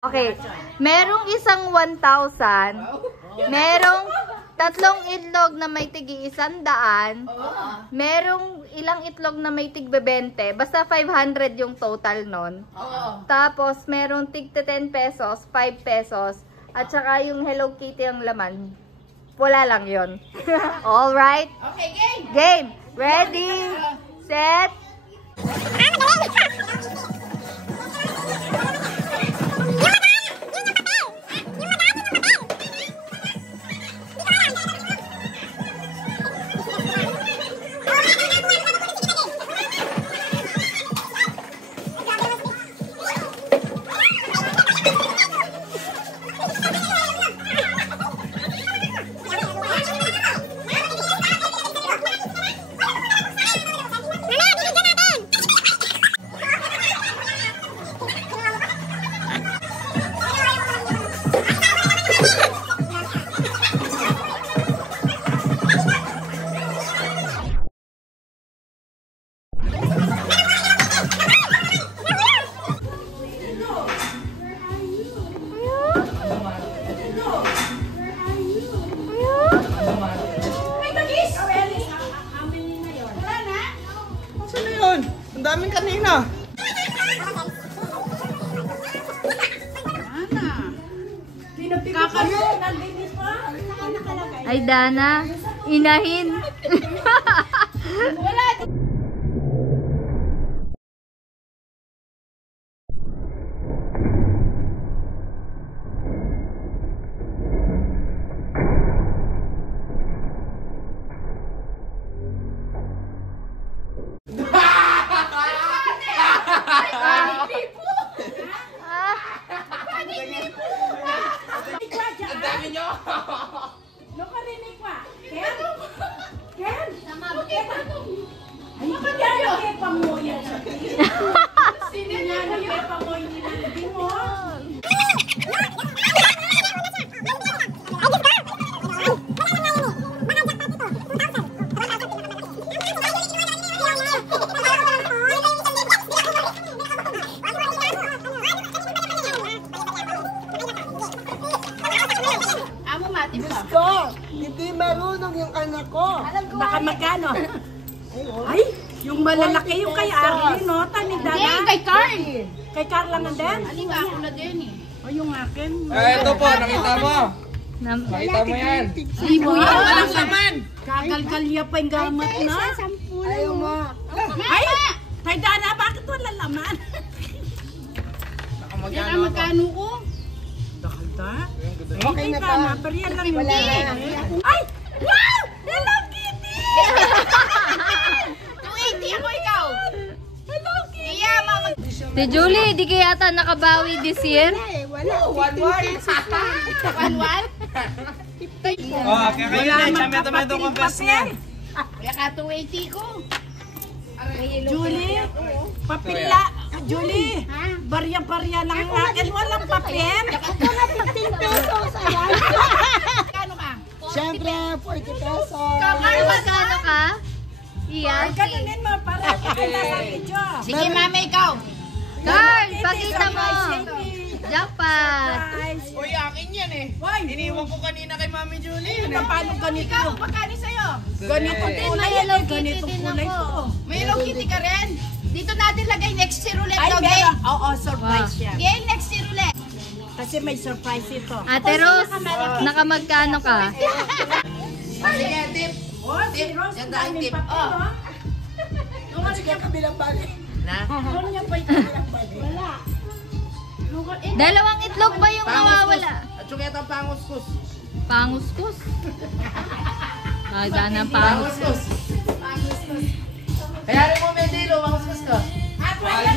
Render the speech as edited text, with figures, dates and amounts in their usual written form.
Okay, merong isang 1,000, merong 3 itlog na may tigi 100, merong ilang itlog na may tig 20, basta 500 yung total nun. Tapos, merong tig 10 pesos, 5 pesos, at saka yung Hello Kitty ang laman. Wala lang yun. Alright? Okay, game! Game! Ready, set, Ang daming kanina. ay Dana, inahin. Hindi marunong yung anak ko. Baka magkano? Ay, yung malalaki yung kay Arlene, no? Tanidana. Hindi, kay Carl. Kay Carl lang din? Ano nga ako na din eh. O yung akin. Ito po, nakita mo. Nakita mo yan. Libo yan. Walang laman. Kagalgalya pa yung gamat na. Ayaw mo. Ay! Kay Dana, bakit wala laman? Yan ang magkano ko. Dakalda? Okay na pa. Pero yan lang yung ay! Wow! Hello Kitty! 280 ako ikaw. Hello Kitty! Iya, mama. Si Julie, di kaya yata nakabawi this year? One-one? Oh, kaya kayo din. Chamento confess niya. Kaya ka 280 ko. Julie, papila. Julie, barya-barya lang ang akin. Walang papel. Ako na 15 pesos. Ayan. Kano ka? Siyempre, 40 pesos. Carl, magkano ka? Iyan. Ganunin mo para kita sa video. Sige, mama, ikaw. Carl, pakita mo. Jackpot. Uy, akin yan eh. Iniwan ko kanina kay Mami Julie. Paano ganito? Ikaw, magkano sa'yo? Ganito kulay yan. Ganito kulay to. May Hello Kitty ka rin? Dito natin lagay next year ulit. Ay, Okay? meron. Oo, surprise yan. Game next year ulit. Kasi may surprise ito. Ate Rose, nakamagkano ka? Sige, tip. Oh, si Rose, Yan ang dahil daming tip. papel, Oh. oh. Sige, kabilang bali. Doon niya pa yung kabilang bali. Wala. 2 itlog ba yung nawawala? At yung itong panguskus. Panguskus. Ay, Dana, panguskus. Kaya rin mo, Medilo, panguskus ka. At wala.